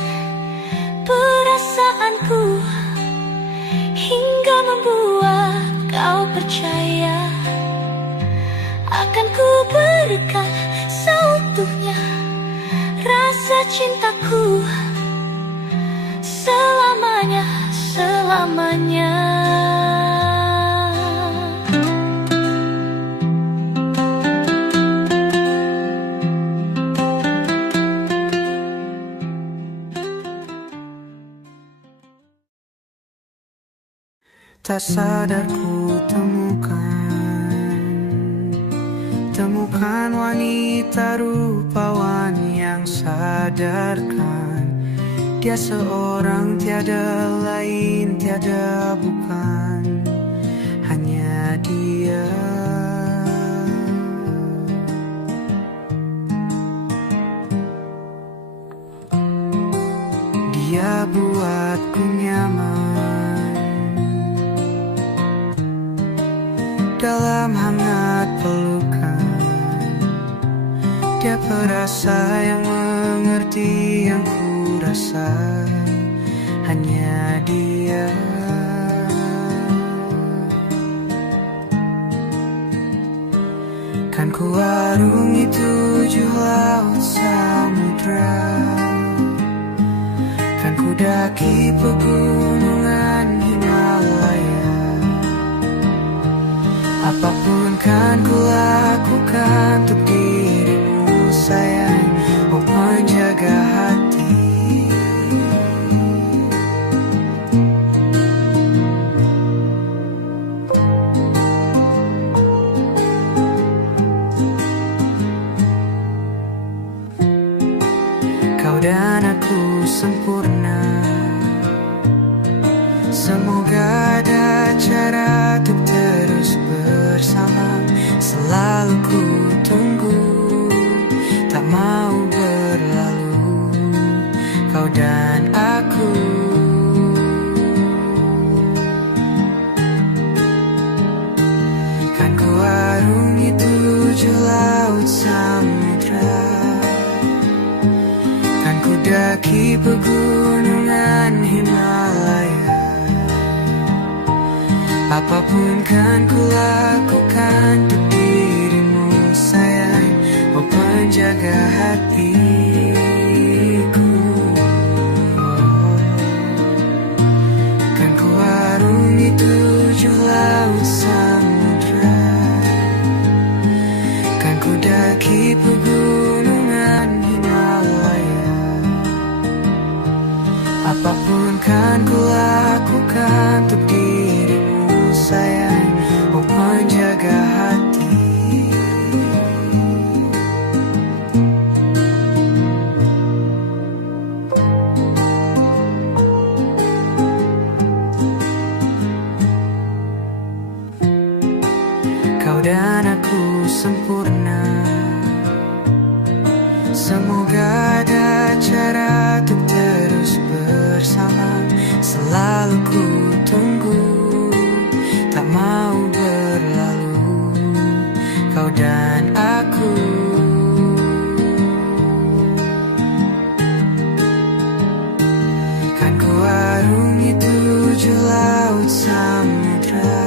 perasaanku hingga membuat kau percaya, akan ku berikan seutuhnya rasa cintaku selamanya, selamanya. Tak sadar ku temukan wanita rupawan yang sadarkan dia seorang, tiada lain, tiada bukan, hanya dia. Dia buatku nyaman dalam hangat pelukan. Dia perasa yang mengerti yang ku rasa, hanya dia. Kan ku arungi 7 laut samudra, kan ku daki pegunungan Himalaya. Apapun kan ku lakukan untuk dirimu sayang, oh penjaga hati. sempurna. Semoga ada cara untuk terus bersama. Selalu ku tunggu, tak mau berlalu, kau dan aku. Kan ku arungi 7 laut samudra, kan ku daki pegunungan Himalaya. Apapun kan ku lakukan untuk dirimu sayang, oh penjaga hatiku. Kan ku arungi 7 laut samudra, kan ku daki pegunungan Himalaya. Apapun kan ku lakukan untuk dirimu sayang, oh penjaga hati. Kau dan aku sempurna. Semoga ada cara untuk terus bersama. Selalu ku tunggu, tak mau berlalu, kau dan aku. Kan ku arungi 7 laut samudra,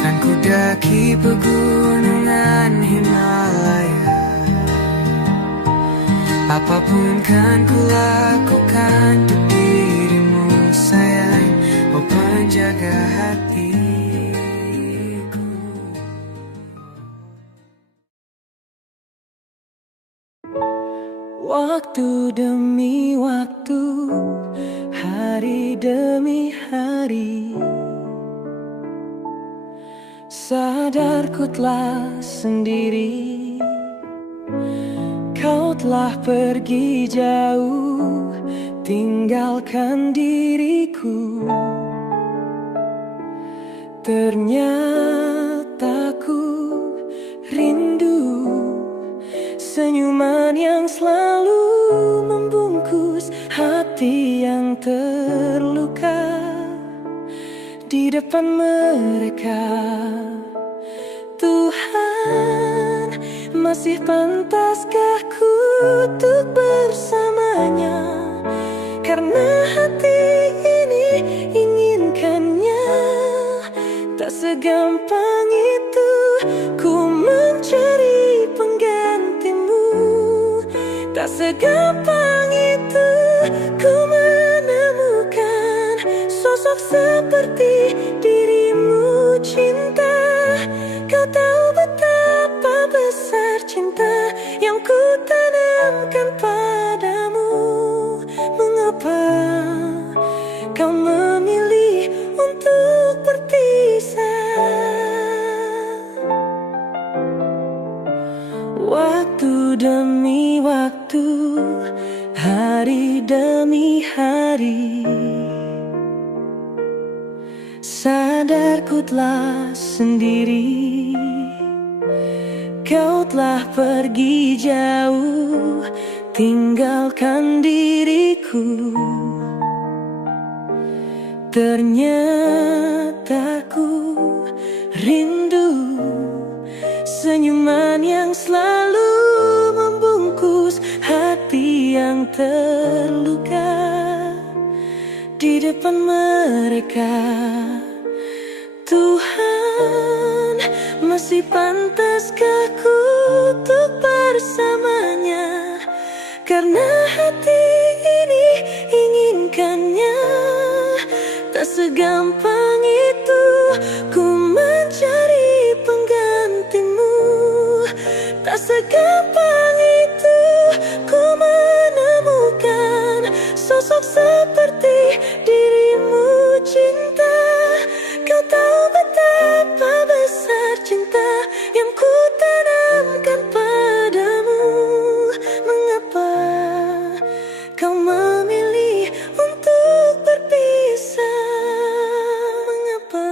kan ku daki pegunungan Himalaya. Apapun kan ku lakukan untuk dirimu sayang, oh penjaga hatiku. Waktu demi waktu, hari demi hari, sadarku telah sendiri. Kau telah pergi jauh, tinggalkan diriku. Ternyata ku rindu senyuman yang selalu membungkus hati yang terluka di depan mereka. Tuhan, masih pantaskah ku untuk bersamanya? Karena hati ini inginkannya. Tak segampang itu ku mencari penggantimu. Tak segampang itu ku menemukan sosok seperti dirimu. Cinta, kau tahu betapa besar cinta yang ku tanamkan padamu. Mengapa kau memilih untuk berpisah? Waktu demi waktu, hari demi hari, sadarku telah sendiri. Kau telah pergi jauh, tinggalkan diriku. Ternyata ku rindu senyuman yang selalu membungkus hati yang terluka di depan mereka. Tuhan, masih pantaskah ku untuk bersamanya? Karena hati ini inginkannya. Tak segampang itu ku mencari penggantimu. Tak segampang itu ku menemukan sosok seperti dirimu. Cinta, kau tahu betapa besar cinta yang ku tanamkan padamu. Mengapa kau memilih untuk berpisah? Mengapa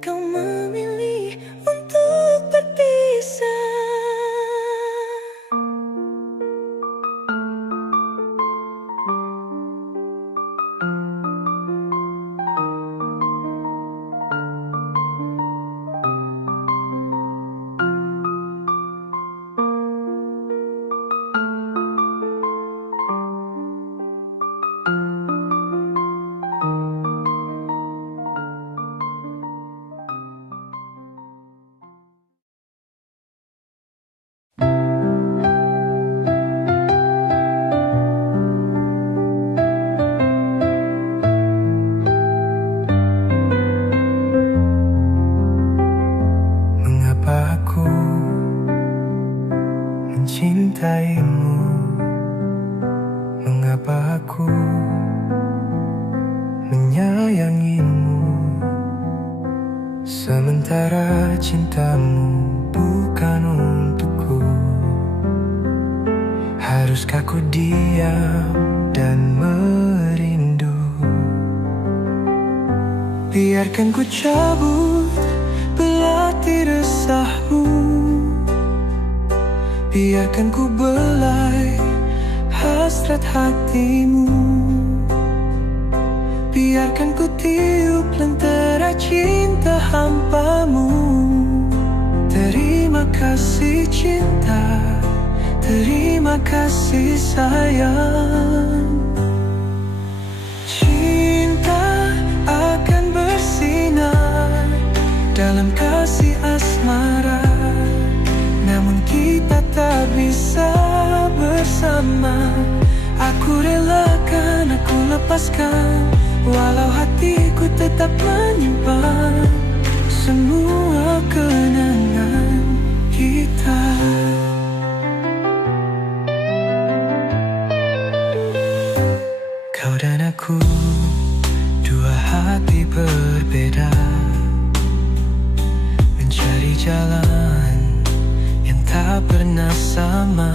kau memilih untuk berpisah? Mencintaimu, mengapa aku menyayangimu, sementara cintamu bukan untukku. Haruskah ku diam dan merindu? Biarkan ku cabut belati resahmu, biarkan ku belai hasrat hatimu, biarkan ku tiup lentera cinta hampamu. Terima kasih cinta, terima kasih sayang. Cinta akan bersinar dalam kasih asmara, namun kita tak bisa bersama. Aku relakan, aku lepaskan, walau hatiku tetap menyimpan semua kenangan kita. Kau dan aku, dua hati berbeda, mencari jalan tak pernah sama,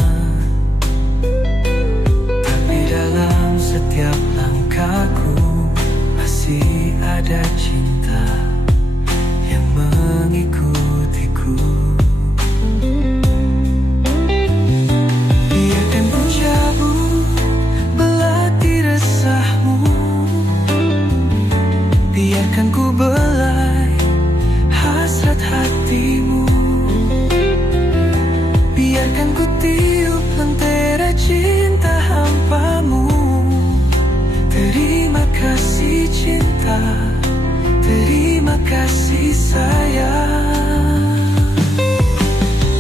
tapi dalam setiap langkahku masih ada cinta yang mengikutiku. Biarkan ku cabut belati resahmu, biarkan ku belai hasrat hatimu, biarkan ku tiup lentera cinta hampamu. Terima kasih cinta, terima kasih sayang.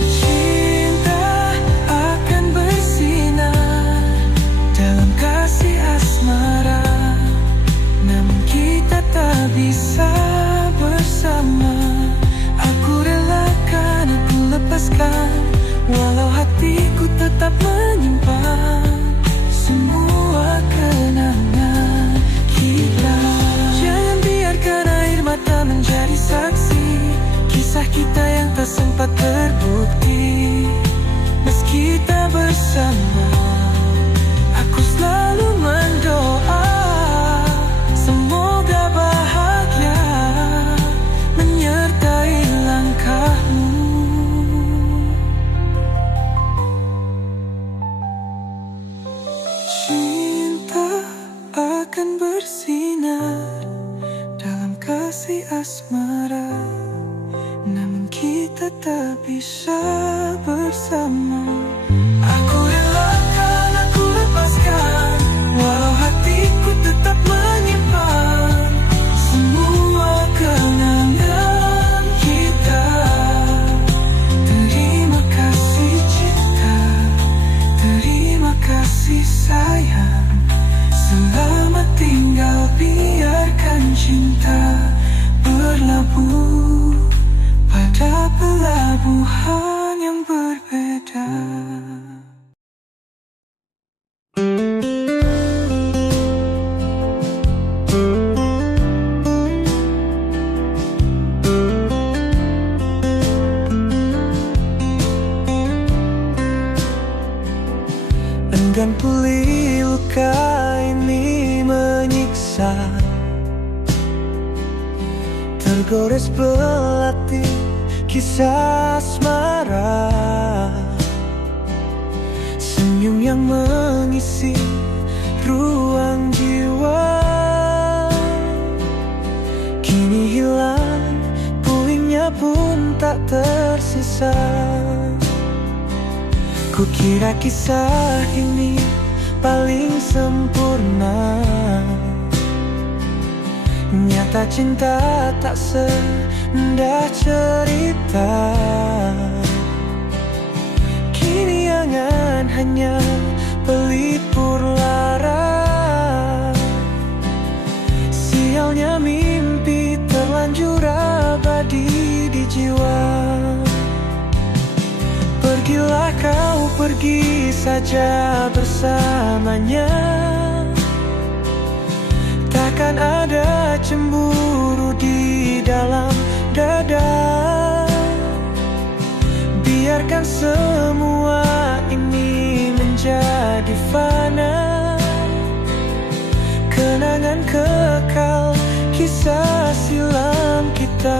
Cinta akan bersinar dalam kasih asmara, namun kita tak bisa bersama. Aku relakan, aku lepaskan, walau hatiku tetap menyimpan semua kenangan kita. Jangan biarkan air mata menjadi saksi kisah kita yang tak sempat terbukti. Meski tak bersama, aku selalu mendoa semoga bahagia menyertai langkahmu. Cinta akan bersinar dalam kasih asmara, namun kita tak bisa bersama. Aku relakan, aku lepaskan, walau hatiku tetap menyimpan semua kenangan kita. Terima kasih cinta, terima kasih sayang. Selamat tinggal, biarkan cinta berlabuh pada pelabuhan yang berbeda. Enggan pula pilih luka ini menyiksa, tergores belati kisah asmara, senyum yang mengisi ruang jiwa. Kini hilang, puingnya pun tak tersisa. Kukira kisah ini paling sempurna, nyata cinta tak seindah cerita. Kini angan hanya pelipur lara. Sialnya mimpi terlanjur abadi di jiwa. Pergilah kau, pergi saja bersamanya. Takkan ada cemburu di dalam dada. Biarkan semua ini menjadi fana, kenangan kekal kisah silam kita.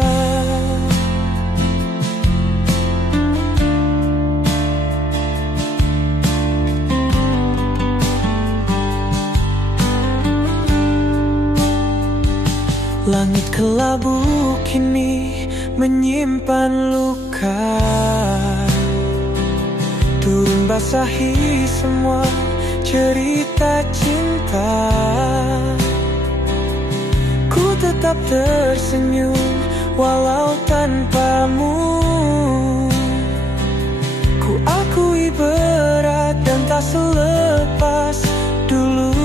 Langit kelabu kini menyimpan luka, turun basahi semua cerita cinta. Ku tetap tersenyum walau tanpamu. Ku akui berat dan tak selepas dulu.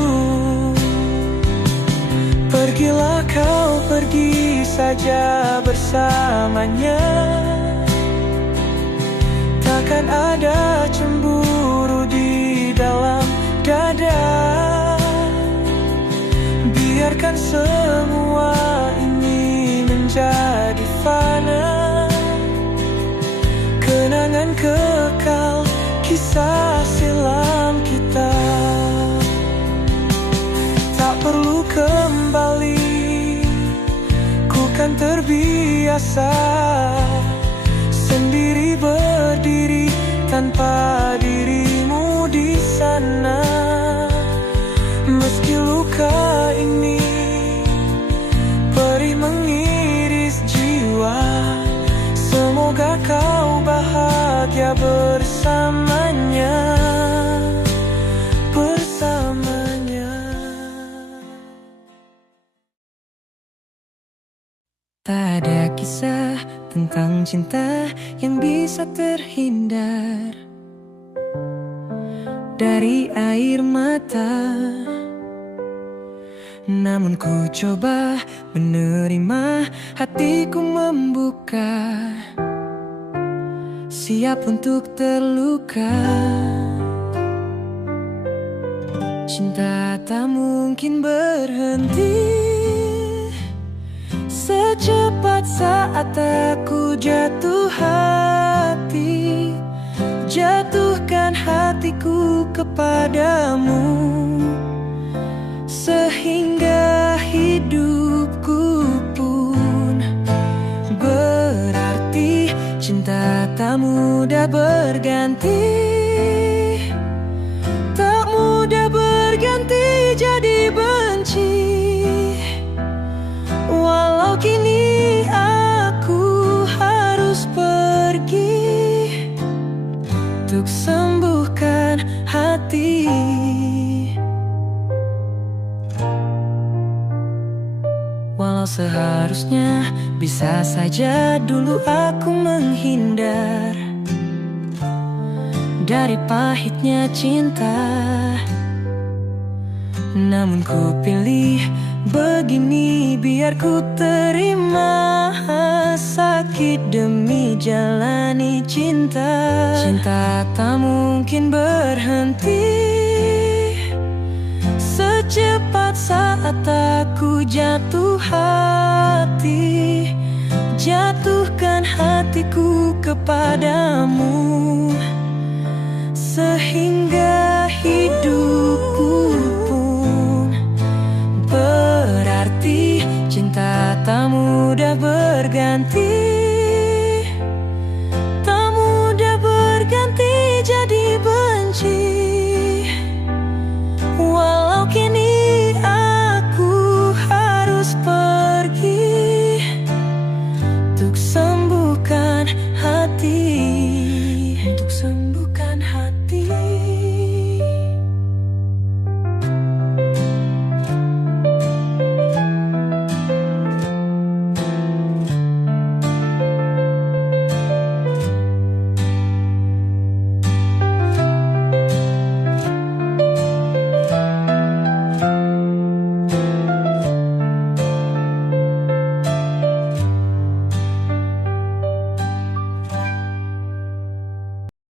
Pergilah kau, pergi saja bersamanya. Takkan ada cemburu di dalam dada. Biarkan semua ini menjadi fana, kenangan kekal kisah silam kita. Tak perlu kembali, ku kan terbiasa sendiri berdiri tanpa dirimu di sana. Meski luka ini perih mengiris jiwa, semoga kau bahagia bersamanya. Tak ada kisah tentang cinta yang bisa terhindar dari air mata. Namun ku coba menerima, hatiku membuka, siap untuk terluka. Cinta tak mungkin berhenti. Secepat saat aku jatuh hati, jatuhkan hatiku kepadamu, sehingga hidupku pun berarti. Cinta tak mudah berganti, tak mudah berganti jadi benci. Walau kini aku harus pergi untuk sembuhkan hati. Walau seharusnya bisa saja dulu aku menghindar dari pahitnya cinta, namun ku pilih begini, biar ku terima sakit demi jalani cinta. Cinta tak mungkin berhenti. Secepat saat aku jatuh hati, jatuhkan hatiku kepadamu,